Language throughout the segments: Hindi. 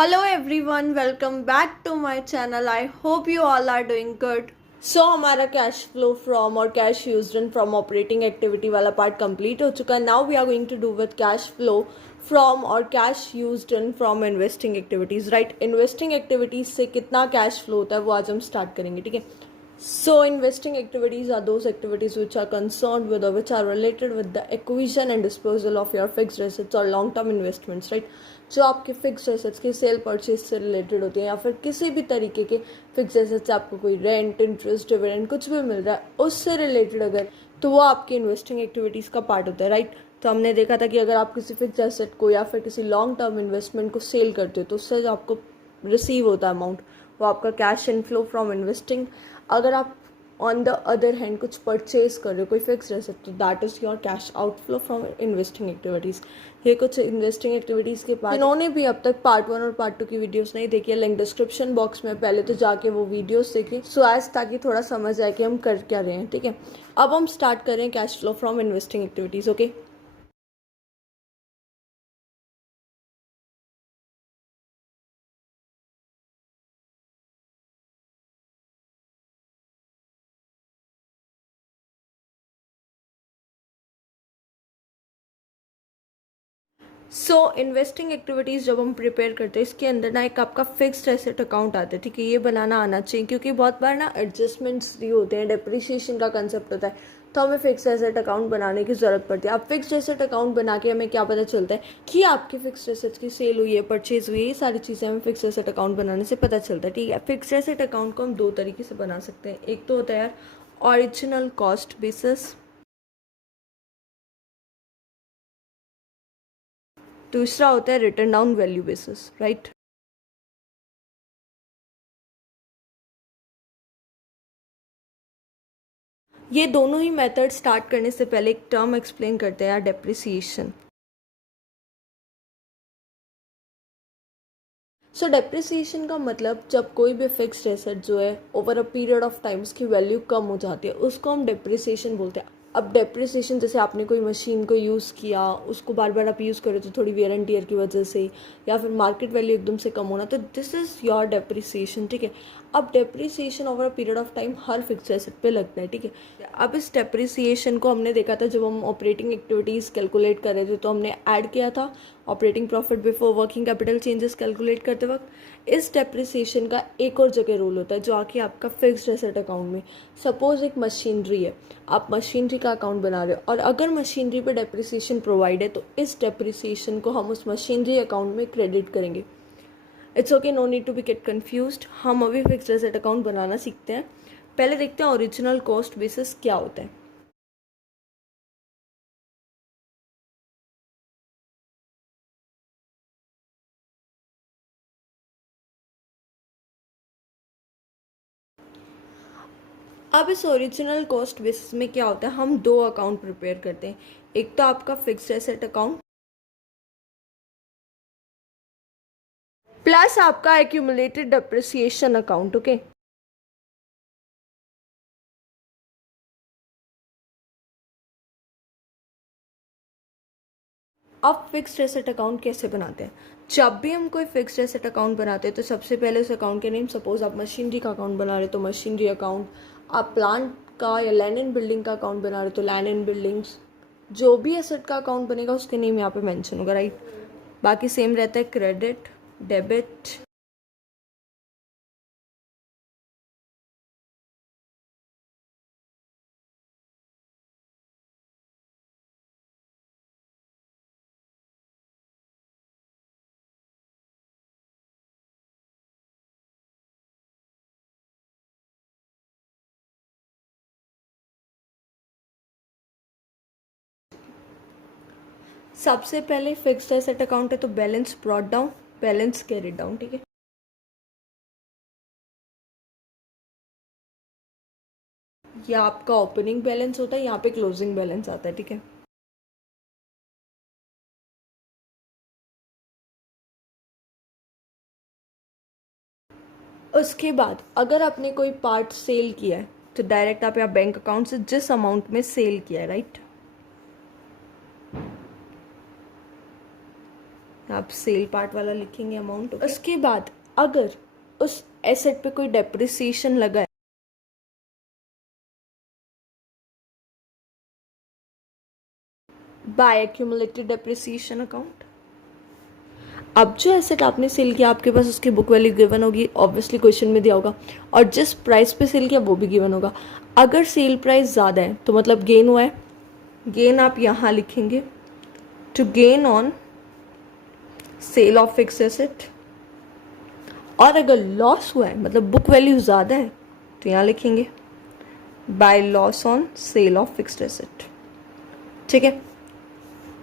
Hello everyone, welcome back to my channel. I hope you all are doing good. So हमारा कैश फ्लो फ्रॉम और cash used in from operating activity वाला पार्ट कंप्लीट हो चुका है. Now we are going to do with cash flow from और cash used in from investing activities. Right, investing activities से कितना कैश फ्लो होता है वो आज हम स्टार्ट करेंगे. ठीक है. So investing activities are those activities which are concerned with or which are related with the acquisition and disposal of your fixed assets or long term investments, right? जो आपके फिक्स एसेट्स की सेल परचेज से रिलेटेड होती हैं या फिर किसी भी तरीके के फिक्स एसेट्स से आपको कोई रेंट, इंटरेस्ट, डिविडेंड कुछ भी मिल रहा है उससे रिलेटेड अगर, तो वो आपकी इन्वेस्टिंग एक्टिविटीज़ का पार्ट होता है. राइट. तो हमने देखा था कि अगर आप किसी फिक्स एसेट को या फिर किसी लॉन्ग टर्म इन्वेस्टमेंट को सेल करते हो तो उससे जो आपको रिसीव होता है अमाउंट वो आपका कैश इनफ्लो फ्रॉम इन्वेस्टिंग. अगर आप ऑन द अदर हैंड कुछ परचेज कर रहे हो कोई फिक्स एसेट तो that is your cash outflow from investing activities. ये कुछ इन्वेस्टिंग एक्टिविटीज़ के पार्ट. इन्होंने भी अब तक पार्ट 1 और पार्ट 2 की वीडियोस नहीं देखी है, लिंक डिस्क्रिप्शन बॉक्स में, पहले तो जाके वो वीडियोस देखें सो एज ताकि थोड़ा समझ आए कि हम कर क्या रहे हैं. ठीक है. अब हम स्टार्ट कर रहे हैं cash flow from investing activities. Okay. So investing activities जब हम प्रिपेयर करते हैं इसके अंदर ना एक आपका फिक्स्ड एसेट अकाउंट आता है. ठीक है. ये बनाना आना चाहिए क्योंकि बहुत बार ना एडजस्टमेंट्स भी होते हैं, डेप्रिसिएशन का कंसेप्ट होता है, तो हमें फिक्स एसेट अकाउंट बनाने की ज़रूरत पड़ती है. अब फिक्स्ड एसेट अकाउंट बना के हमें क्या पता चलता है कि आपकी फिक्स्ड एसेट्स की सेल हुई है, परचेज हुई है, ये सारी चीज़ें हमें फिक्स एसेट अकाउंट बनाने से पता चलता है. ठीक है. फिक्स एसेट अकाउंट को हम दो तरीके से बना सकते हैं. एक तो होता है यार ओरिजिनल कॉस्ट बेसिस, दूसरा होता है return down value basis. Right. ये दोनों ही मेथड स्टार्ट करने से पहले एक टर्म एक्सप्लेन करते हैं यार, डेप्रिसिएशन. सो डेप्रिसिएशन का मतलब जब कोई भी फिक्स्ड एसेट जो है over a period of time उसकी वैल्यू कम हो जाती है उसको हम डेप्रिसिएशन बोलते हैं. अब डेप्रिसिएशन जैसे आपने कोई मशीन को यूज़ किया, उसको बार बार आप यूज़ करो तो थोड़ी वेयर एंड टीयर की वजह से या फिर मार्केट वैल्यू एकदम से कम होना, तो दिस इज़ योर डेप्रिसिएशन. ठीक है. अब depreciation over a period of time her fix asset पे लगता है. ठीक है. अब इस डेप्रिसिएशन को हमने देखा था जब हम ऑपरेटिंग एक्टिविटीज़ कैलकुलेट कर रहे थे तो हमने ऐड किया था operating profit before working capital changes calculate करते वक्त. इस डेप्रिसिएशन का एक और जगह रोल होता है जो आके आपका फिक्स्ड एसेट अकाउंट में. सपोज एक मशीनरी है, आप मशीनरी का अकाउंट बना रहे हो और अगर मशीनरी पे डेप्रिसिएशन प्रोवाइड है तो इस डेप्रिसिएशन को हम उस मशीनरी अकाउंट में क्रेडिट करेंगे. It's okay, no need to be get confused. हम अभी फिक्स्ड एसेट अकाउंट बनाना सीखते हैं. पहले देखते हैं ओरिजिनल कॉस्ट बेसिस क्या होता है. अब इस ओरिजिनल कॉस्ट बेसिस में क्या होता है, हम दो अकाउंट प्रिपेयर करते हैं. एक तो आपका फिक्स्ड एसेट अकाउंट प्लस आपका एक्यूमुलेटेड डेप्रिसिएशन अकाउंट. ओके. अब फिक्स्ड एसेट अकाउंट कैसे बनाते हैं. जब भी हम कोई फिक्स्ड एसेट अकाउंट बनाते हैं तो सबसे पहले उस अकाउंट के नेम, सपोज आप मशीनरी का अकाउंट बना रहे हो तो मशीनरी अकाउंट, आप प्लांट का या लैंड एंड बिल्डिंग का अकाउंट बना रहे हो तो लैंड एंड बिल्डिंग्स, जो भी एसेट का अकाउंट बनेगा उसके नेम यहाँ पे मेंशन होगा. राइट. बाकी सेम रहता है क्रेडिट, डेबिट. सबसे पहले फिक्स्ड एसेट अकाउंट है तो balance brought down, balance carry down. ठीक है. ये आपका ओपनिंग बैलेंस होता है, यहाँ पे क्लोजिंग बैलेंस आता है. ठीक है. उसके बाद अगर आपने कोई पार्ट सेल किया है तो डायरेक्ट आप यहाँ बैंक अकाउंट से जिस अमाउंट में सेल किया है, राइट, आप सेल पार्ट वाला लिखेंगे अमाउंट। उसके बाद अगर उस एसेट पे कोई डेप्रिसिएशन लगा है, बाय एक्यूमुलेटेड डेप्रिसिएशन अकाउंट। अब जो एसेट आपने सेल किया आपके पास उसकी बुक वैल्यू गिवन होगी, ऑब्वियसली क्वेश्चन में दिया होगा, और जिस प्राइस पे सेल किया वो भी गिवन होगा। अगर सेल प्राइस ज़्यादा है तो मतलब गेन हुआ है, गेन आप यहाँ लिखेंगे to gain on sale of fix asset. और अगर लॉस हुआ है मतलब बुक वैल्यू ज़्यादा है तो यहाँ लिखेंगे by loss on sale of fixed asset. ठीक है,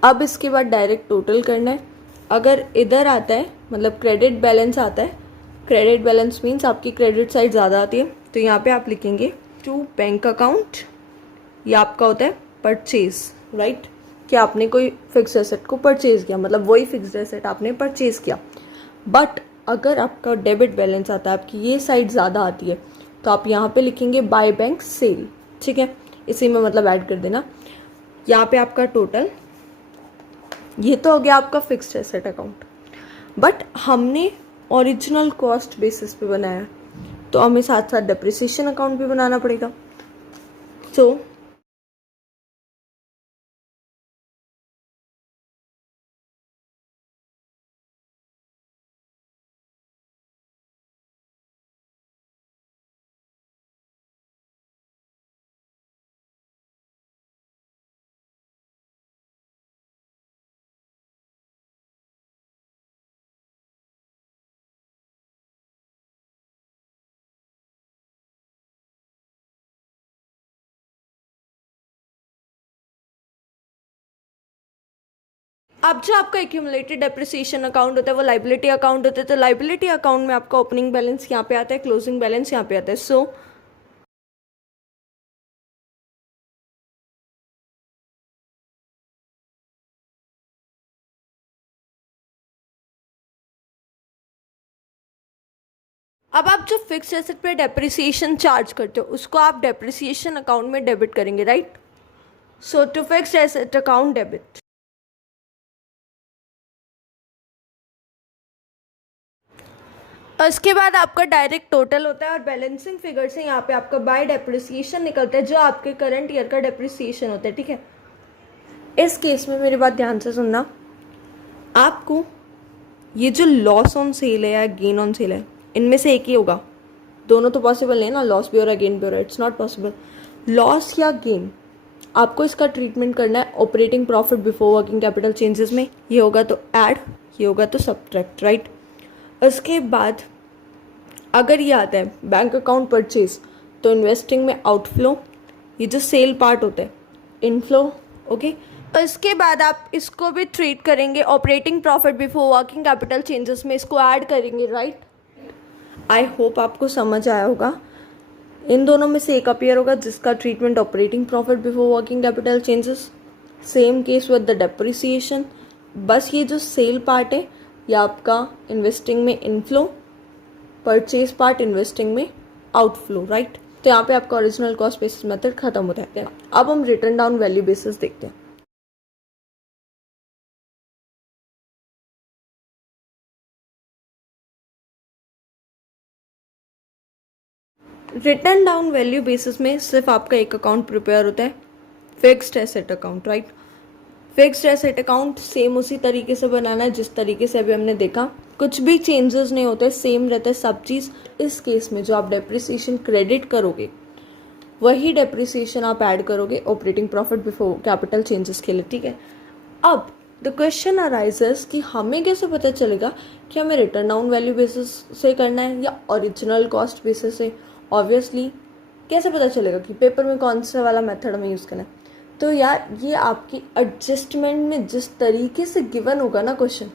अब इसके बाद डायरेक्ट टोटल करना है। अगर इधर आता है मतलब क्रेडिट बैलेंस आता है, क्रेडिट बैलेंस मीन्स आपकी क्रेडिट साइड ज़्यादा आती है, तो यहाँ पे आप लिखेंगे टू बैंक अकाउंट। ये आपका होता है परचेज, राइट, कि आपने कोई फिक्स एसेट को परचेज किया, मतलब वही फिक्स एसेट आपने परचेज किया। बट अगर आपका डेबिट बैलेंस आता है, आपकी ये साइड ज़्यादा आती है, तो आप यहाँ पे लिखेंगे बाय बैंक सेल। ठीक है, इसी में मतलब ऐड कर देना। यहाँ पे आपका टोटल, ये तो हो गया आपका फिक्स्ड एसेट अकाउंट। बट हमने ओरिजिनल कॉस्ट बेसिस पे बनाया है, तो हमें साथ साथ डेप्रिसिएशन अकाउंट भी बनाना पड़ेगा। सो अब जो आपका एक्यूमुलेटेड डेप्रिसिएशन अकाउंट होता है वो लाइबिलिटी अकाउंट होता है, तो लाइबिलिटी अकाउंट में आपका ओपनिंग बैलेंस यहाँ पे आता है, क्लोजिंग बैलेंस यहाँ पे आता है। सो अब आप जो फिक्स एसेट पे डेप्रिसिएशन चार्ज करते हो उसको आप डेप्रिसिएशन अकाउंट में डेबिट करेंगे, right. So to fix asset account debit. उसके बाद आपका डायरेक्ट टोटल होता है और बैलेंसिंग फिगर से यहाँ पे आपका बाय डेप्रिसिएशन निकलता है जो आपके करंट ईयर का डेप्रिसिएशन होता है। ठीक है, इस केस में मेरी बात ध्यान से सुनना, आपको ये जो लॉस ऑन सेल है या गेन ऑन सेल है, इनमें से एक ही होगा, दोनों तो पॉसिबल नहीं ना, लॉस भी हो रहा है गेन भी हो रहा है, इट्स नॉट पॉसिबल। लॉस या गेन आपको इसका ट्रीटमेंट करना है operating profit before working capital changes में। ये होगा तो ऐड, ये होगा तो सब्ट्रैक्ट, राइट। उसके बाद अगर ये आता है बैंक अकाउंट परचेज, तो इन्वेस्टिंग में आउटफ्लो, ये जो सेल पार्ट होता है इनफ्लो। ओके, इसके बाद आप इसको भी ट्रीट करेंगे operating profit before working capital changes में, इसको ऐड करेंगे, राइट। आई होप आपको समझ आया होगा। इन दोनों में से एक अपीयर होगा जिसका treatment operating profit before working capital changes, same case with the depreciation. बस ये जो सेल पार्ट है ये आपका इन्वेस्टिंग में इनफ्लो, परचेज पार्ट इन्वेस्टिंग में आउटफ्लो, राइट। तो यहाँ पे आपका ओरिजिनल कॉस्ट बेसिस मेथड खत्म हो जाता है। अब हम रिटर्न डाउन वैल्यू बेसिस देखते हैं। रिटर्न डाउन वैल्यू बेसिस में सिर्फ आपका एक अकाउंट प्रिपेयर होता है, fixed asset account, right. Fixed asset account same उसी तरीके से बनाना है जिस तरीके से अभी हमने देखा, कुछ भी चेंजेस नहीं होते, सेम रहता है सब चीज़। इस केस में जो आप डेप्रिसिएशन क्रेडिट करोगे वही डेप्रिसिएशन आप ऐड करोगे operating profit before capital changes के लिए। ठीक है, अब द क्वेश्चन अराइजेस कि हमें कैसे पता चलेगा कि हमें रिटर्न डाउन वैल्यू बेसिस से करना है या ओरिजिनल कॉस्ट बेसिस से। ऑब्वियसली कैसे पता चलेगा कि पेपर में कौन सा वाला मेथड हमें यूज़ करना है, तो यार ये आपकी एडजस्टमेंट में जिस तरीके से गिवन होगा ना क्वेश्चन,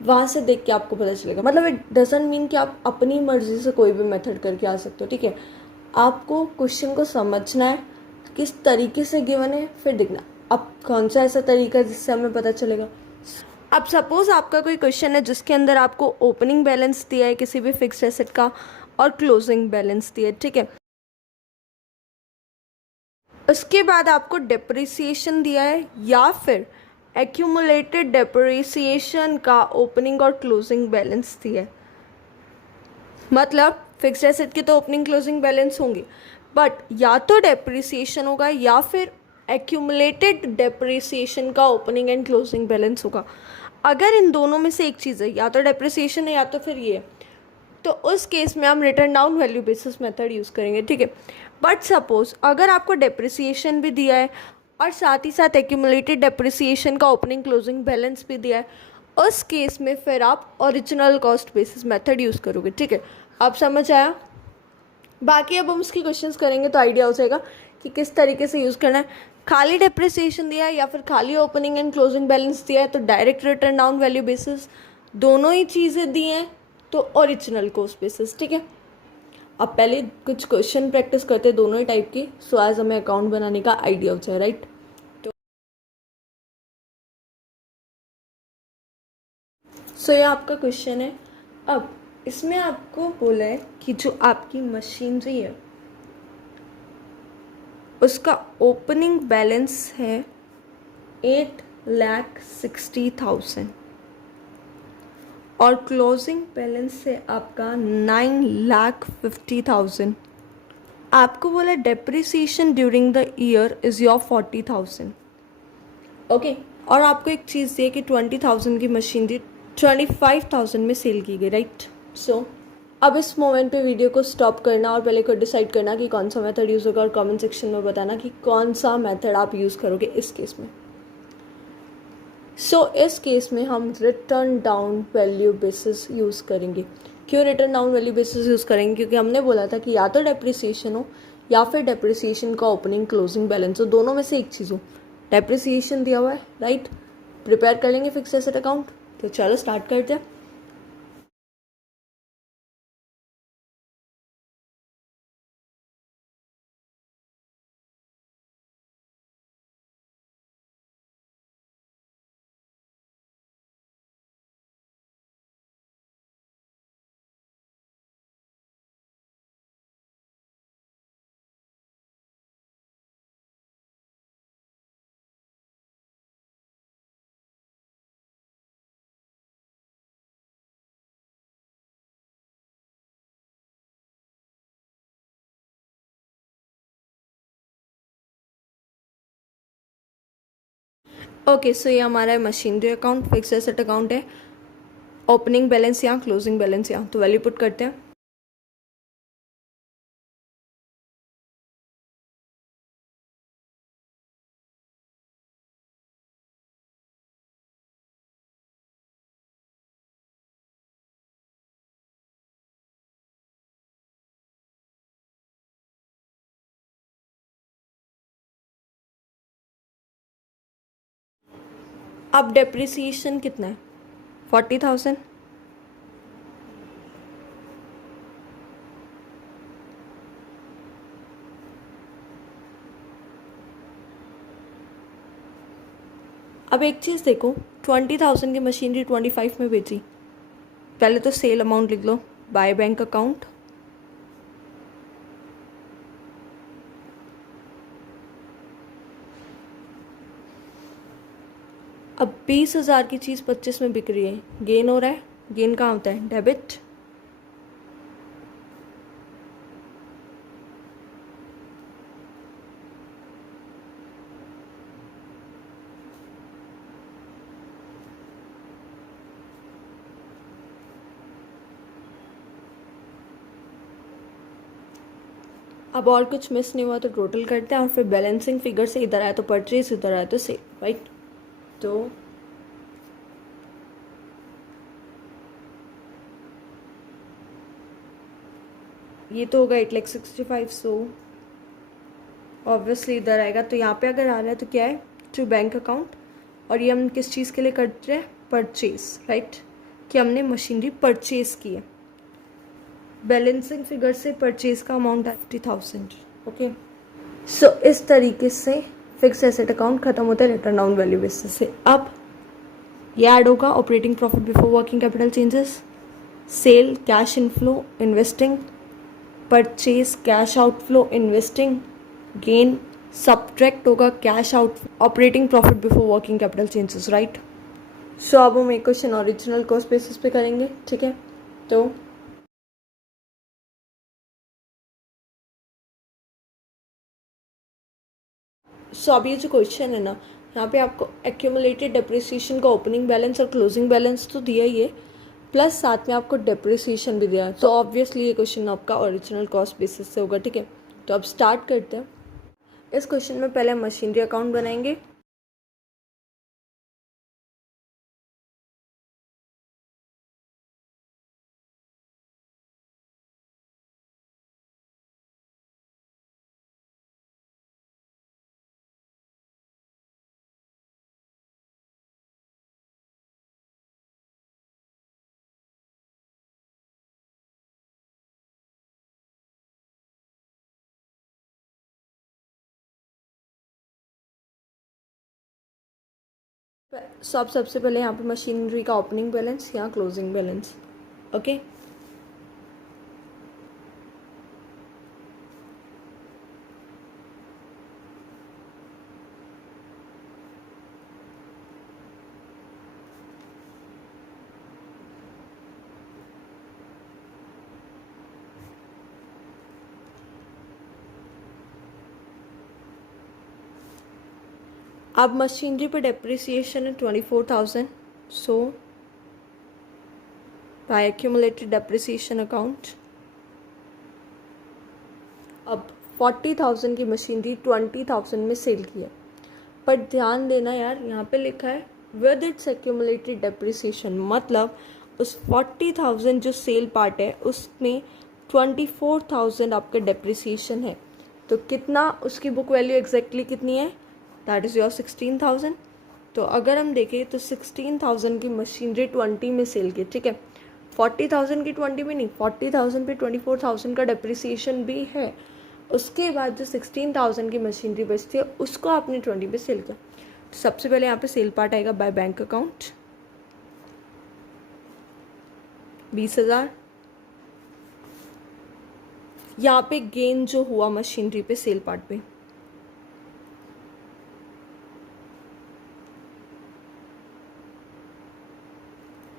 वहाँ से देख के आपको पता चलेगा। मतलब इट डजंट मीन कि आप अपनी मर्जी से कोई भी मेथड करके आ सकते हो। ठीक है, आपको क्वेश्चन को समझना है किस तरीके से गिवन है, फिर देखना अब कौन सा ऐसा तरीका है जिससे हमें पता चलेगा। अब सपोज आपका कोई क्वेश्चन है जिसके अंदर आपको ओपनिंग बैलेंस दिया है किसी भी फिक्स्ड एसेट का और क्लोजिंग बैलेंस दिया है, ठीक है। उसके बाद आपको डेप्रिसिएशन दिया है या फिर एक्यूमुलेटेड डेप्रिसिएशन का ओपनिंग और क्लोजिंग बैलेंस दिया है, मतलब फिक्स्ड एसेट की तो ओपनिंग क्लोजिंग बैलेंस होंगे, बट या तो डेप्रिसिएशन होगा या फिर एक्यूमुलेटेड डेप्रिसिएशन का ओपनिंग एंड क्लोजिंग बैलेंस होगा। अगर इन दोनों में से एक चीज़ है, या तो डेप्रिसिएशन है या तो फिर ये, तो उस केस में हम return down value basis method use करेंगे, ठीक है। बट सपोज अगर आपको डेप्रिसिएशन भी दिया है और साथ ही साथ एक्यूमुलेटेड डेप्रिसिएशन का ओपनिंग क्लोजिंग बैलेंस भी दिया है, उस केस में फिर आप original cost basis method use करोगे, ठीक है। आप समझ आया? बाकी अब हम उसकी क्वेश्चंस करेंगे तो आइडिया हो जाएगा कि किस तरीके से यूज़ करना है। खाली डेप्रिसिएशन दिया है या फिर खाली ओपनिंग एंड क्लोजिंग बैलेंस दिया है तो direct return down value basis, दोनों ही चीज़ें दी हैं तो ओरिजिनल कॉस्ट बेसिस, ठीक है। अब पहले कुछ क्वेश्चन प्रैक्टिस करते हैं दोनों ही टाइप की, सो आज हमें अकाउंट बनाने का आइडिया हो जाए, राइट। सो ये आपका क्वेश्चन है। अब इसमें आपको बोला है कि जो आपकी मशीनरी है उसका ओपनिंग बैलेंस है 8,60,000 और क्लोजिंग बैलेंस है आपका 9,50,000। आपको बोला depreciation during the year is your 40,000, okay. और आपको एक चीज़ दी कि 20,000 की मशीनरी 25,000 में सेल की गई, राइट। सो अब इस मोमेंट पे वीडियो को स्टॉप करना और पहले खुद डिसाइड करना कि कौन सा मेथड यूज़ होगा और कमेंट सेक्शन में बताना कि कौन सा मेथड आप यूज़ करोगे इस केस में। सो इस केस में हम return down value basis use करेंगे। क्यों return down value basis use करेंगे? क्योंकि हमने बोला था कि या तो डेप्रिसिएशन हो या फिर डेप्रिसिएशन का ओपनिंग क्लोजिंग बैलेंस हो, दोनों में से एक चीज़ हो। डेप्रिसिएशन दिया हुआ है, राइट। प्रिपेयर कर लेंगे फिक्स्ड एसेट अकाउंट, तो चलो स्टार्ट करते हैं। ओके, सो ये हमारा है machinery account, fixed asset account है, ओपनिंग बैलेंस यहाँ, क्लोजिंग बैलेंस यहाँ, तो वैल्यू पुट करते हैं। अब डेप्रिसिएशन कितना है? 40,000। अब एक चीज़ देखो, 20,000 की मशीनरी 25 में बेची, पहले तो सेल अमाउंट लिख लो, बाय बैंक अकाउंट, अब 20,000 की चीज़ 25 में बिक रही है, गेन हो रहा है। गेन कहाँ होता है? डेबिट। अब और कुछ मिस नहीं हुआ तो टोटल करते हैं और फिर बैलेंसिंग फिगर से इधर आया तो परचेज, इधर आया तो सेल, राइट। तो ये तो होगा 8,65,000, सो ऑब्वियसली इधर आएगा। तो यहाँ पे अगर आ रहा है तो क्या है? टू बैंक अकाउंट, और ये हम किस चीज़ के लिए कर रहे हैं? परचेज, राइट, कि हमने मशीनरी परचेज की है। बैलेंसिंग फिगर से परचेज का अमाउंट है 50,000, ओके। सो इस तरीके से फिक्स एसेट अकाउंट खत्म होता है रिटर्न डाउन वैल्यू बेसिस से। अब ये ऐड होगा operating profit before working capital changes, sale cash inflow investing, purchase cash outflow investing, gain subtract होगा cash out operating profit before working capital changes, right. So अब हम एक क्वेश्चन ओरिजिनल कॉस्ट बेसिस पे करेंगे, ठीक है। तो अब ये जो क्वेश्चन है ना, यहाँ पे आपको एक्यूमुलेटेड डेप्रिसिएशन का ओपनिंग बैलेंस और क्लोजिंग बैलेंस तो दिया ही है, प्लस साथ में आपको डेप्रिसिएशन भी दिया है। तो ऑब्वियसली ये क्वेश्चन आपका ओरिजिनल कॉस्ट बेसिस से होगा, ठीक है। तो अब स्टार्ट करते हैं। इस क्वेश्चन में पहले हम मशीनरी अकाउंट बनाएंगे। सो अब सबसे पहले यहाँ पे मशीनरी का ओपनिंग बैलेंस, यहाँ क्लोजिंग बैलेंस, ओके। अब मशीनरी पे डेप्रिसिएशन है 24,000। सो बाय एक्यूमुलेटेड डेप्रिसिएशन अकाउंट अब 40,000 की मशीनरी 20,000 में सेल की है। पर ध्यान देना यार, यहाँ पे लिखा है विद इट्स एक्यूमुलेटेड डेप्रिसिएशन, मतलब उस 40,000 जो सेल पार्ट है उसमें 24,000 आपका डेप्रिसिएशन है। तो कितना उसकी बुक वैल्यू एग्जैक्टली कितनी है, दैट इज़ योर 16,000। तो अगर हम देखें तो 16,000 की मशीनरी 20 में सेल की, ठीक है। 40,000 की 20 में नहीं, 40,000 पे 24,000 का डेप्रिसिएशन भी है। उसके बाद जो 16,000 की मशीनरी बचती है उसको आपने 20 पे सेल किया। तो सबसे पहले यहाँ पे सेल पार्ट आएगा बाय बैंक अकाउंट 20,000। यहाँ पे गेन जो हुआ मशीनरी पे सेल पार्ट पे,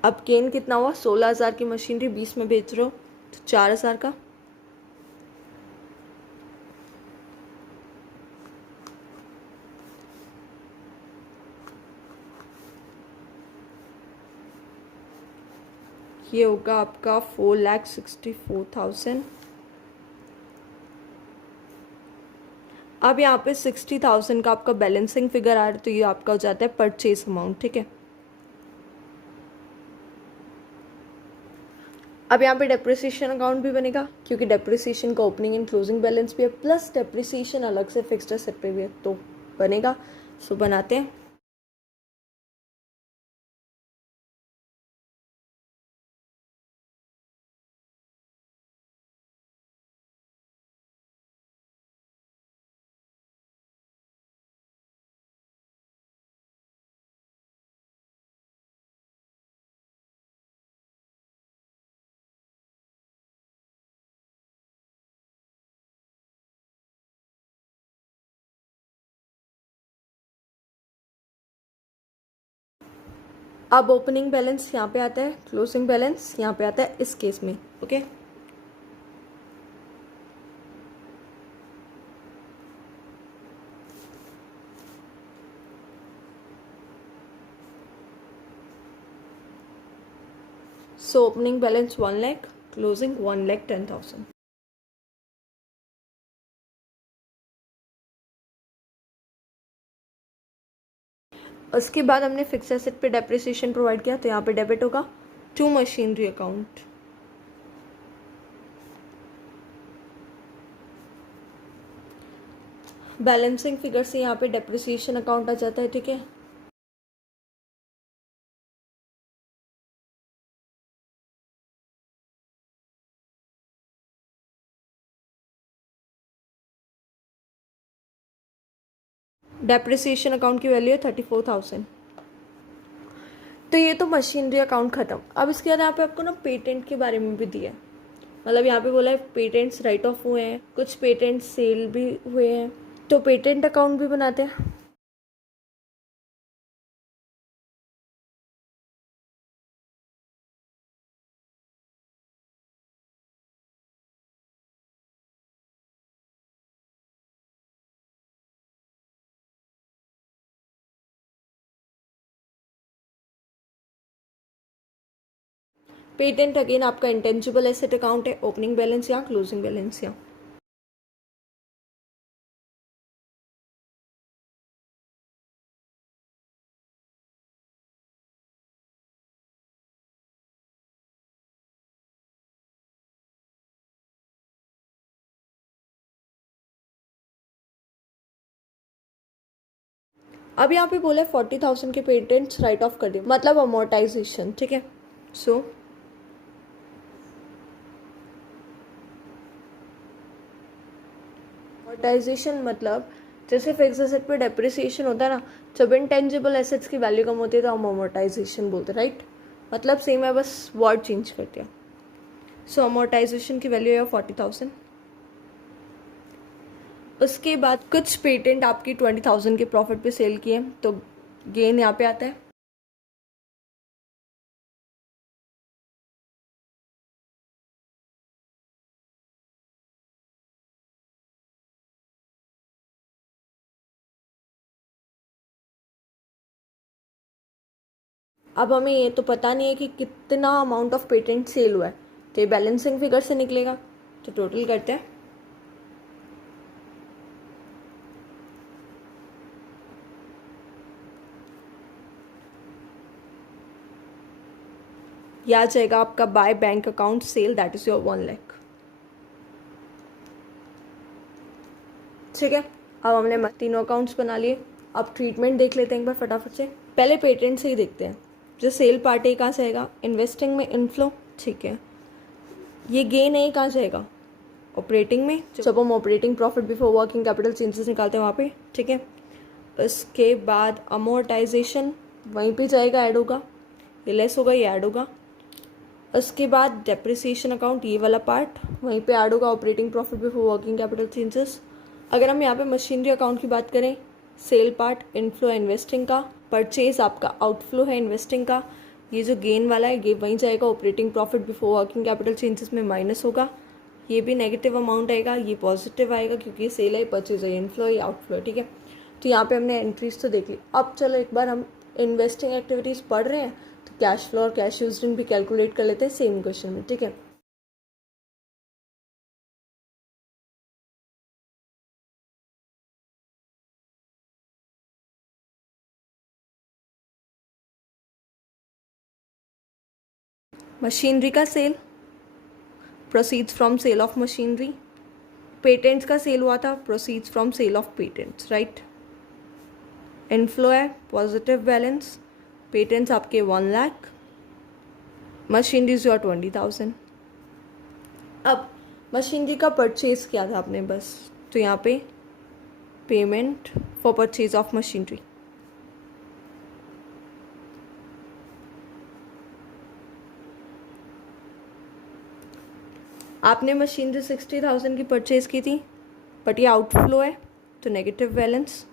अब गेन कितना हुआ, 16,000 की मशीनरी 20 में बेच रहे हो तो 4,000 का। ये होगा आपका 4,64,000। अब यहाँ पे 60,000 का आपका बैलेंसिंग फिगर आ रहा है, तो ये आपका हो जाता है परचेज अमाउंट, ठीक है। अब यहाँ पे डेप्रिसिएशन अकाउंट भी बनेगा, क्योंकि डेप्रिसिएशन का ओपनिंग एंड क्लोजिंग बैलेंस भी है, प्लस डेप्रिसिएशन अलग से फिक्स्ड एसेट पे भी है, तो बनेगा। सो बनाते हैं। अब ओपनिंग बैलेंस यहाँ पे आता है, क्लोजिंग बैलेंस यहाँ पे आता है इस केस में, okay. So opening balance 1 lakh, closing 1,10,000। उसके बाद हमने फिक्स एसेट पे डेप्रिसिएशन प्रोवाइड किया, तो यहाँ पे डेबिट होगा to machinery account. Balancing figure से यहाँ पे डेप्रिसिएशन अकाउंट आ जाता है, ठीक है। डेप्रिसिएशन अकाउंट की वैल्यू है 34,000। तो ये तो मशीनरी अकाउंट खत्म। अब इसके बाद यहाँ पे आपको ना पेटेंट के बारे में भी दिया है, मतलब यहाँ पे बोला है पेटेंट्स राइट ऑफ हुए हैं, कुछ पेटेंट सेल भी हुए हैं, तो पेटेंट अकाउंट भी बनाते हैं। पेटेंट अगेन आपका इंटेंजिबल एसेट अकाउंट है, ओपनिंग बैलेंस या क्लोजिंग बैलेंस या। अब यहाँ पे बोला 40,000 के पेटेंट्स राइट ऑफ कर दिए, मतलब अमोर्टाइजेशन, ठीक है। सो अमोर्टाइजेशन मतलब जैसे फिक्स एसेट पे डेप्रिसिएशन होता है ना, जब इंटेंजिबल एसेट्स की वैल्यू कम होती है तो हम अमोर्टाइजेशन बोलते हैं, राइट। मतलब सेम है, बस वर्ड चेंज कर दिया। सो अमोर्टाइजेशन की वैल्यू है 40,000। उसके बाद कुछ पेटेंट आपकी 20,000 के प्रॉफिट पे सेल किए तो गेन यहाँ पे आता है। अब हमें ये तो पता नहीं है कि कितना अमाउंट ऑफ पेटेंट सेल हुआ है, तो ये बैलेंसिंग फिगर से निकलेगा, तो टोटल करते हैं। ये आ जाएगा आपका by bank account cell, that is your 1 lakh. ठीक है, अब हमने तीनों अकाउंट्स बना लिए। अब ट्रीटमेंट देख लेते हैं एक बार फटाफट से। पहले पेटेंट से ही देखते हैं। जो सेल पार्ट है कहाँ से आएगा, इन्वेस्टिंग में इनफ्लो, ठीक है। ये गेन है कहाँ से आएगा, ऑपरेटिंग में, जब हम operating profit before working capital changes निकालते हैं वहाँ पे, ठीक है। उसके बाद अमोर्टाइजेशन वहीं पे जाएगा, ऐड होगा, ये लेस होगा, ये ऐड होगा। उसके बाद डेप्रिसिएशन अकाउंट, ये वाला पार्ट वहीं पे ऐड होगा, operating profit before working capital changes. अगर हम यहाँ पे मशीनरी अकाउंट की बात करें, सेल पार्ट इनफ्लो है इन्वेस्टिंग का, परचेज आपका आउटफ्लो है इन्वेस्टिंग का। ये जो गेन वाला है ये वहीं जाएगा, operating profit before working capital changes में माइनस होगा। ये भी नेगेटिव अमाउंट आएगा, ये पॉजिटिव आएगा क्योंकि ये सेल है, परचेज है, इनफ्लो है, आउटफ्लो है, ठीक है। तो यहाँ पे हमने एंट्रीज तो देख ली। अब चलो एक बार हम इन्वेस्टिंग एक्टिविटीज़ पढ़ रहे हैं तो कैश फ्लो और कैश यूज्ड इन भी कैलकुलेट कर लेते हैं सेम क्वेश्चन में, ठीक है। मशीनरी का sale, proceeds from sale of machinery. Patents का सेल हुआ था, proceeds from sale of patents, right. Inflow है पॉजिटिव बैलेंस, पेटेंट्स आपके 1 लाख, मशीनरीज योर 20,000। अब मशीनरी का परचेज किया था आपने बस, तो यहाँ पे payment for purchase of machinery. आपने मशीनरी 60,000 की परचेज की थी, बट ये आउटफ्लो है तो नेगेटिव बैलेंस।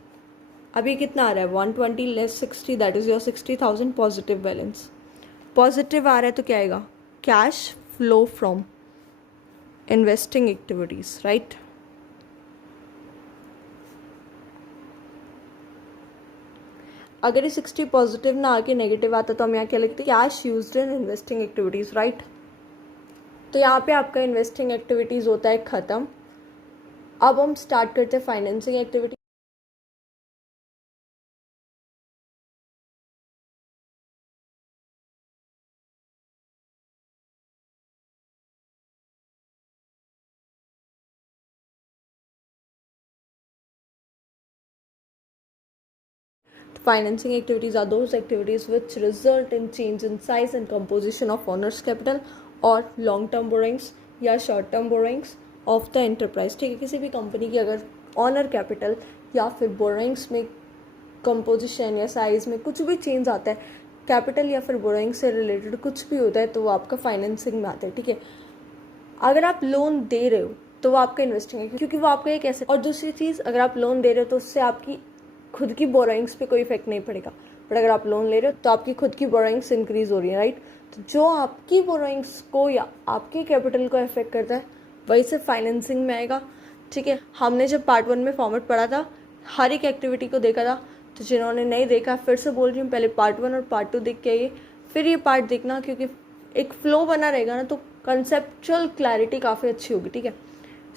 अभी कितना आ रहा है, 120 less 60, that is your 60,000 positive balance. Positive आ रहा है तो क्या आएगा, cash flow from investing activities, right. अगर ये 60 पॉजिटिव ना आके नेगेटिव आता तो हम यहाँ क्या लिखते, cash used in investing activities, right. तो यहाँ पे आपका इन्वेस्टिंग एक्टिविटीज होता है खत्म। अब हम स्टार्ट करते हैं financing activity. Financing activities are those activities which result in change in size and composition of owner's capital or long-term borrowings या short-term borrowings of the enterprise, ठीक है। किसी भी कंपनी की अगर ऑनर कैपिटल या फिर बोरोइंग्स में कंपोजिशन या साइज में कुछ भी चेंज आता है, कैपिटल या फिर बोरोइंग से रिलेटेड कुछ भी होता है तो वो आपका फाइनेंसिंग में आता है, ठीक है। अगर आप लोन दे रहे हो तो वो आपका इन्वेस्टिंग है, क्योंकि वो आपका एक एसेट। और दूसरी चीज़, अगर आप लोन दे रहे हो तो उससे आपकी खुद की बोरोइंग्स पे कोई इफेक्ट नहीं पड़ेगा, बट अगर आप लोन ले रहे हो तो आपकी खुद की बोरोइंग्स इंक्रीज हो रही है, राइट। तो जो आपकी बोरोइंग्स को या आपके कैपिटल को इफेक्ट करता है वही से फाइनेंसिंग में आएगा, ठीक है। हमने जब पार्ट 1 में फॉर्मेट पढ़ा था, हर एक एक्टिविटी को देखा था, तो जिन्होंने नहीं देखा फिर से बोल रही हूँ, पहले पार्ट 1 और पार्ट 2 देख के आइए, फिर ये पार्ट देखना, क्योंकि एक फ्लो बना रहेगा ना, तो कंसेप्चुअल क्लैरिटी काफ़ी अच्छी होगी, ठीक है।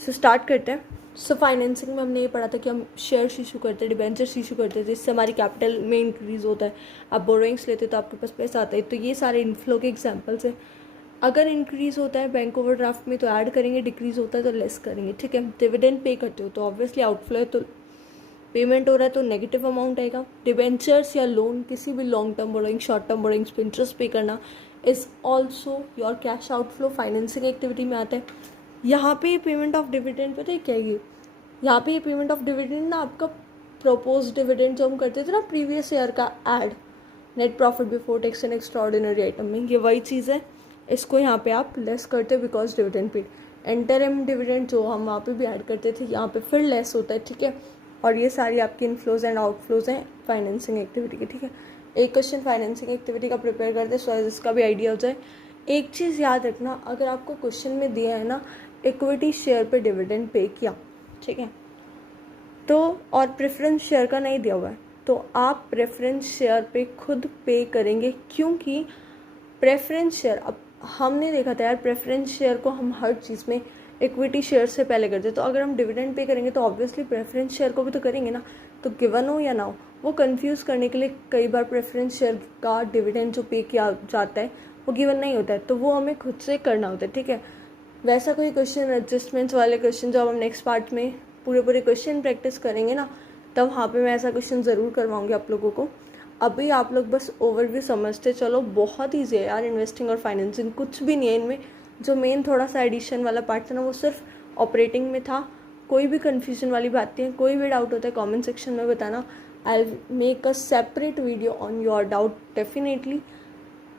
सो स्टार्ट करते हैं। सो फाइनेंसिंग में हमने ये पढ़ा था कि हम शेयर्स इशू करते हैं, डिबेंचर्स इशू करते थे, इससे हमारी कैपिटल में इंक्रीज होता है। आप बोरोइंग्स लेते तो आपके पास पैसा आता है। तो ये सारे इनफ्लो के एग्जांपल्स हैं। अगर इंक्रीज होता है बैंक ओवरड्राफ्ट में तो ऐड करेंगे, डिक्रीज होता है तो लेस करेंगे, ठीक है। डिविडेंड पे करते हो तो ऑब्वियसली आउटफ्लो है, तो पेमेंट हो रहा है तो नेगेटिव अमाउंट आएगा। डिबेंचर्स या लोन, किसी भी long term borrowing, short term borrowings पे इंटरेस्ट पे करना is also your cash outflow, financing activity में आता है। यहाँ पे पेमेंट ऑफ डिविडेंड पता है क्या है, यहाँ पे पेमेंट ऑफ डिविडेंड ना आपका प्रोपोज डिविडेंड जो हम करते थे ना प्रीवियस ईयर का add, net profit before tax and extraordinary item में, ये वही चीज़ है। इसको यहाँ पे आप लेस करते हो because dividend paid. Interim dividend जो हम वहाँ पे भी ऐड करते थे, यहाँ पे फिर लेस होता है, ठीक है। और ये सारी आपकी इनफ्लोज एंड आउटफ्लोज हैं फाइनेंसिंग एक्टिविटी की, ठीक है। एक क्वेश्चन फाइनेंसिंग एक्टिविटी का प्रिपेयर करते सो इसका भी आइडिया हो जाए। एक चीज़ याद रखना, अगर आपको क्वेश्चन में दिया है ना इक्विटी शेयर पे डिविडेंड पे किया, ठीक है, तो और प्रेफरेंस शेयर का नहीं दिया हुआ है, तो आप प्रेफरेंस शेयर पे खुद पे करेंगे, क्योंकि प्रेफरेंस शेयर, अब हमने देखा था यार, प्रेफरेंस शेयर को हम हर चीज़ में इक्विटी शेयर से पहले करते, तो अगर हम डिविडेंड पे करेंगे तो ऑब्वियसली प्रेफरेंस शेयर को भी तो करेंगे ना। तो गिवन हो या ना हो, वो कंफ्यूज करने के लिए कई बार प्रेफरेंस शेयर का डिविडेंड जो पे किया जाता है वो गिवन नहीं होता है, तो वो हमें खुद से करना होता है, ठीक है। वैसा कोई क्वेश्चन, एडजस्टमेंट्स वाले क्वेश्चन जो हम नेक्स्ट पार्ट में पूरे क्वेश्चन प्रैक्टिस करेंगे ना, तब वहाँ पे मैं ऐसा क्वेश्चन ज़रूर करवाऊँगी आप लोगों को। अभी आप लोग बस ओवरव्यू समझते चलो, बहुत ईजी है यार इन्वेस्टिंग और फाइनेंसिंग, कुछ भी नहीं है इनमें। जो मेन थोड़ा सा एडिशन वाला पार्ट था ना, वो सिर्फ ऑपरेटिंग में था। कोई भी कन्फ्यूजन वाली बात नहीं है, कोई भी डाउट होता है कमेंट सेक्शन में बताना, I will make a separate video on your doubt definitely.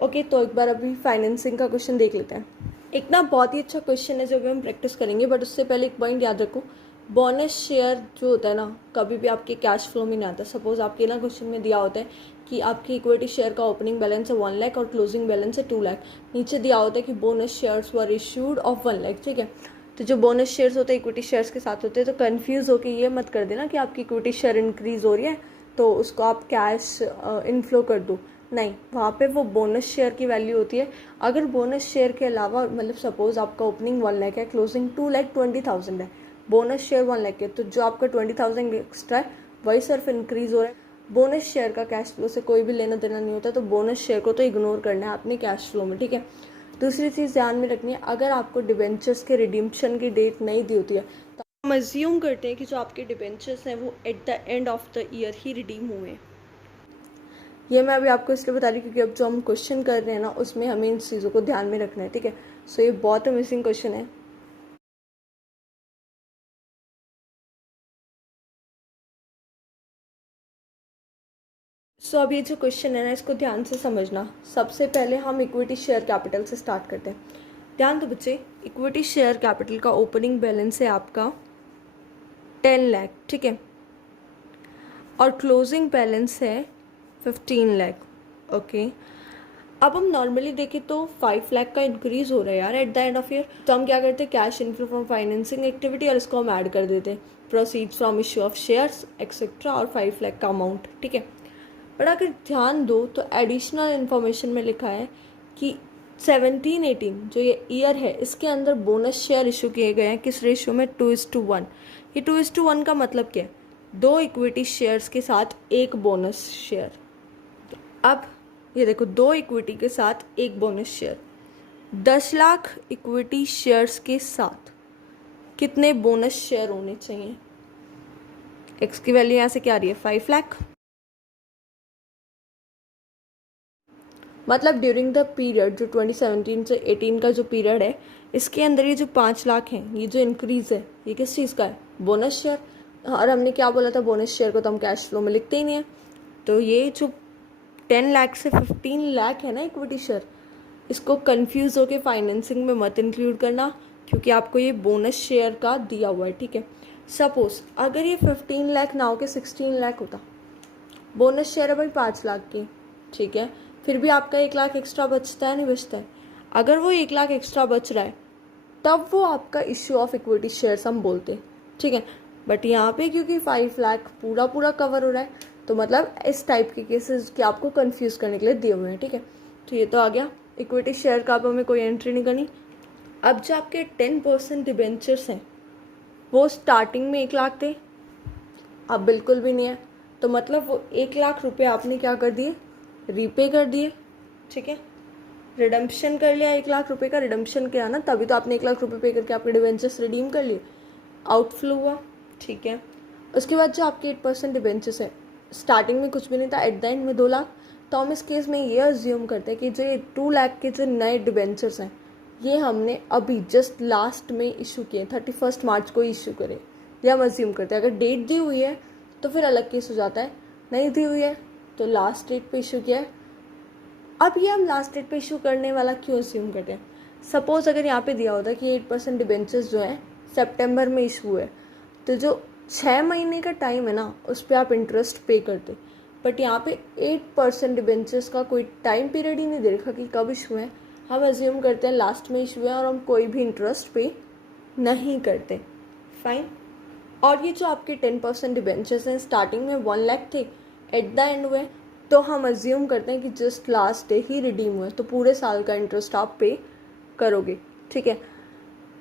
Okay, तो एक बार अभी फाइनेंसिंग का क्वेश्चन देख लेते हैं। एक ना बहुत ही अच्छा क्वेश्चन है जो अभी हम प्रैक्टिस करेंगे, बट उससे पहले एक पॉइंट याद रखो, बोनस शेयर जो होता है ना कभी भी आपके कैश फ्लो में नहीं आता। सपोज आपके ना क्वेश्चन में दिया होता है कि आपकी इक्विटी शेयर का ओपनिंग बैलेंस है 1 लाख और क्लोजिंग बैलेंस है 2 लाख, नीचे दिया होता है कि bonus shares were issued of 1 lakh, ठीक है। तो जो बोनस शेयर्स होते हैं इक्विटी शेयर्स के साथ होते हैं, तो कन्फ्यूज़ होकर ये मत कर देना कि आपकी इक्विटी शेयर इंक्रीज़ हो रही है तो उसको आप कैश इनफ्लो कर दो, नहीं, वहाँ पे वो बोनस शेयर की वैल्यू होती है। अगर बोनस शेयर के अलावा, मतलब सपोज आपका ओपनिंग 1 लाख है, क्लोजिंग 2,20,000 है, बोनस शेयर 1 लाख है, तो जो आपका 20,000 एक्स्ट्रा है वही सिर्फ इंक्रीज हो रहा है। बोनस शेयर का कैश फ्लो से कोई भी लेना देना नहीं होता, तो बोनस शेयर को तो इग्नोर करना है अपने कैश फ्लो में, ठीक है। दूसरी चीज़ ध्यान में रखनी है, अगर आपको डिबेंचर्स के रिडीम्पशन की डेट नहीं दी होती है तो हम अज्यूम करते हैं कि जो आपके डिबेंचर्स हैं वो at the end of the year he redeem हुए। ये मैं अभी आपको इसलिए बता रही हूँ क्योंकि अब जो हम क्वेश्चन कर रहे हैं ना उसमें हमें इन चीज़ों को ध्यान में रखना है, ठीक है। सो ये बहुत अमेजिंग क्वेश्चन है। सो अब ये जो क्वेश्चन है ना इसको ध्यान से समझना। सबसे पहले हम इक्विटी शेयर कैपिटल से स्टार्ट करते हैं। ध्यान दो बच्चे, इक्विटी शेयर कैपिटल का ओपनिंग बैलेंस है आपका 10 लाख, ठीक है, और क्लोजिंग बैलेंस है 15 लाख, ओके। अब हम नॉर्मली देखें तो 5 लाख का इंक्रीज हो रहा है यार at the end of year, तो हम क्या करते हैं, cash inflow from financing activity और इसको हम ऐड कर देते हैं, proceeds from issue of shares etcetera और 5 लाख का अमाउंट, ठीक है। बट अगर ध्यान दो तो एडिशनल इन्फॉर्मेशन में लिखा है कि 17-18 जो ये ईयर है इसके अंदर बोनस शेयर इशू किए गए हैं, किस रेशियो में, 2:1। ये 2:1 का मतलब क्या है, 2 इक्विटी शेयर्स के साथ 1 बोनस शेयर। अब ये देखो, 2 इक्विटी के साथ 1 bonus share, 10 lakh equity shares के साथ कितने बोनस शेयर होने चाहिए। एक्स की वैल्यू यहाँ से क्या आ रही है, 5 लाख। मतलब ड्यूरिंग द पीरियड जो 2017 से 18 का जो पीरियड है इसके अंदर ये जो 5 लाख हैं, ये जो इंक्रीज़ है ये किस चीज़ का है, बोनस शेयर। और हमने क्या बोला था, बोनस शेयर को तो हम कैश फ्लो में लिखते ही नहीं है। तो ये जो 10 लाख से 15 लाख है ना इक्विटी शेयर, इसको कंफ्यूज होके फाइनेंसिंग में मत इंक्लूड करना, क्योंकि आपको ये बोनस शेयर का दिया हुआ है, ठीक है। सपोज अगर ये 15 लाख ना हो के 16 लाख होता, बोनस शेयर है भाई 5 लाख की, ठीक है, फिर भी आपका 1 लाख एक्स्ट्रा बचता है नहीं बचता है। अगर वो 1 लाख एक्स्ट्रा बच रहा है तब वो आपका इश्यू ऑफ इक्विटी शेयर्स हम बोलते हैं, ठीक है। बट यहाँ पे क्योंकि 5 लाख पूरा पूरा कवर हो रहा है, तो मतलब इस टाइप के केसेस के आपको कंफ्यूज करने के लिए दिए हुए हैं, ठीक है। तो ये तो आ गया, इक्विटी शेयर का अब हमें कोई एंट्री नहीं करनी। अब जो आपके 10% डिबेंचर्स हैं वो स्टार्टिंग में 1 लाख थे, अब बिल्कुल भी नहीं है, तो मतलब वो 1 लाख रुपए आपने क्या कर दिए, रीपे कर दिए, ठीक है। रिडम्पशन कर लिया, 1 लाख रुपए का रिडम्पशन किया ना, तभी तो आपने 1 लाख रुपए पे करके आपके डिबेंचर्स रिडीम कर लिए, आउटफ्लो हुआ, ठीक है। उसके बाद जो आपके 8% डिबेंचर्स है, स्टार्टिंग में कुछ भी नहीं था, एट द एंड में 2 लाख, तो हम इस केस में ये अज्यूम करते हैं कि जो ये 2 लाख के जो नए डिबेंचर्स हैं ये हमने अभी जस्ट लास्ट में इशू किए, 31 मार्च को इशू करे, ये हम अज्यूम करते हैं। अगर डेट दी हुई है तो फिर अलग केस हो जाता है, नहीं दी हुई है तो लास्ट डेट पे इशू किया है। अब ये हम लास्ट डेट पे इशू करने वाला क्यों अज्यूम करते हैं। सपोज अगर यहाँ पे दिया होता कि 8% डिबेंचर्स जो हैं सितंबर में इशू है, तो जो 6 महीने का टाइम है ना उस पर आप इंटरेस्ट पे करते, बट यहाँ पे 8% डिबेंचर्स का कोई टाइम पीरियड ही नहीं दे रखा कि कब इशू है, हम अज्यूम करते हैं लास्ट में इशू है और हम कोई भी इंटरेस्ट पे नहीं करते, फाइन। और ये जो आपके 10% डिबेंचर्स हैं स्टार्टिंग में 1 लाख थे, एट द एंड हुए, तो हम अज्यूम करते हैं कि जस्ट लास्ट डे ही रिडीम हुए, तो पूरे साल का इंटरेस्ट आप पे करोगे, ठीक है।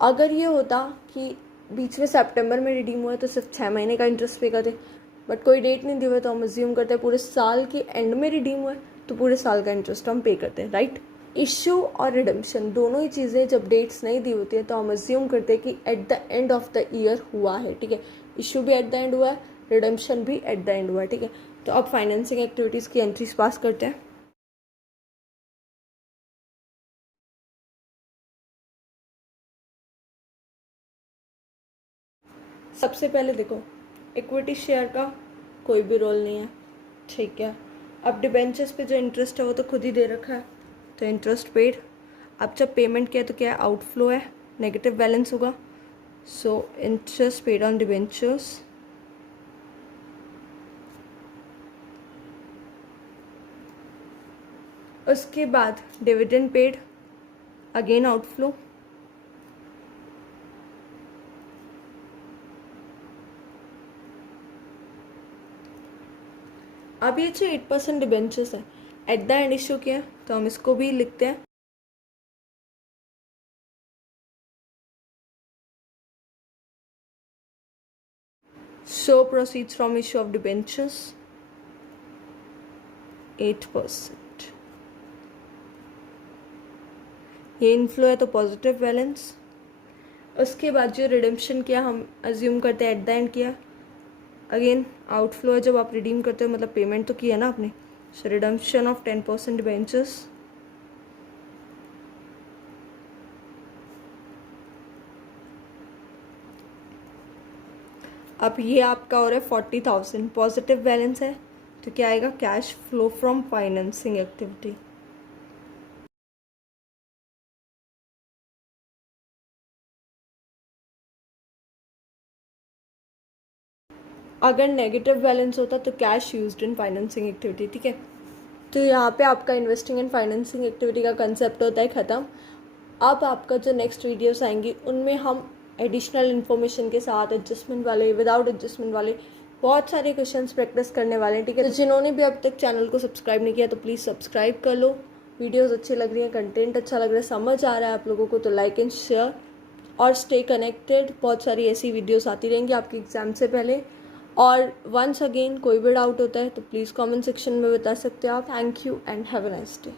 अगर ये होता कि बीच में सितंबर में रिडीम हुआ तो सिर्फ 6 महीने का इंटरेस्ट पे करते, बट कोई डेट नहीं दी हुई, तो हम अज्यूम करते हैं पूरे साल के एंड में रिडीम हुआ तो पूरे साल का इंटरेस्ट हम पे करते हैं, राइट। इश्यू और रिडम्पशन दोनों ही चीज़ें जब डेट्स नहीं दी होती है तो हम अज्यूम करते हैं कि at the end of the year हुआ है, ठीक है। इश्यू भी एट द एंड हुआ है, रिडम्पशन भी एट द एंड हुआ है, ठीक है। तो अब फाइनेंसिंग एक्टिविटीज़ की एंट्रीज पास करते हैं। सबसे पहले देखो, इक्विटी शेयर का कोई भी रोल नहीं है, ठीक है। अब डिबेंचर्स पे जो इंटरेस्ट है वो तो खुद ही दे रखा है, तो इंटरेस्ट पेड। अब जब पेमेंट किया तो क्या है, आउटफ्लो है, नेगेटिव बैलेंस होगा, so interest paid on debentures. उसके बाद डिविडेंड पेड, अगेन आउटफ्लो। अब ये जो 8% डिबेंचर्स है एट द एंड इशू किया, तो हम इसको भी लिखते हैं, show proceeds from issue of debentures 8%। ये इनफ्लो है तो पॉजिटिव बैलेंस। उसके बाद जो रिडेम्पशन किया हम अज्यूम करते हैं एट द एंड किया, अगेन आउटफ्लो है, जब आप रिडीम करते हो मतलब पेमेंट तो किया ना आपने, सो रिडम्पशन ऑफ 10% डिबेंचर्स। अब ये आपका हो रहा है 40,000, पॉजिटिव बैलेंस है, तो क्या आएगा, cash flow from financing activity. अगर नेगेटिव बैलेंस होता तो कैश यूज्ड इन फाइनेंसिंग एक्टिविटी, ठीक है। तो यहाँ पे आपका इन्वेस्टिंग एंड फाइनेंसिंग एक्टिविटी का कंसेप्ट होता है ख़त्म। अब आपका जो नेक्स्ट वीडियोस आएंगी उनमें हम एडिशनल इन्फॉर्मेशन के साथ एडजस्टमेंट वाले, विदाउट एडजस्टमेंट वाले बहुत सारे क्वेश्चंस प्रैक्टिस करने वाले हैं, ठीक है। तो जिन्होंने भी अब तक चैनल को सब्सक्राइब नहीं किया तो प्लीज़ सब्सक्राइब कर लो। वीडियोज़ अच्छी लग रही हैं, कंटेंट अच्छा लग रहा है, समझ आ रहा है आप लोगों को, तो लाइक एंड शेयर और स्टे कनेक्टेड। बहुत सारी ऐसी वीडियोस आती रहेंगी आपके एग्ज़ाम से पहले। और वंस अगेन कोई भी डाउट होता है तो प्लीज़ कमेंट सेक्शन में बता सकते हो आप। Thank you and have a nice day.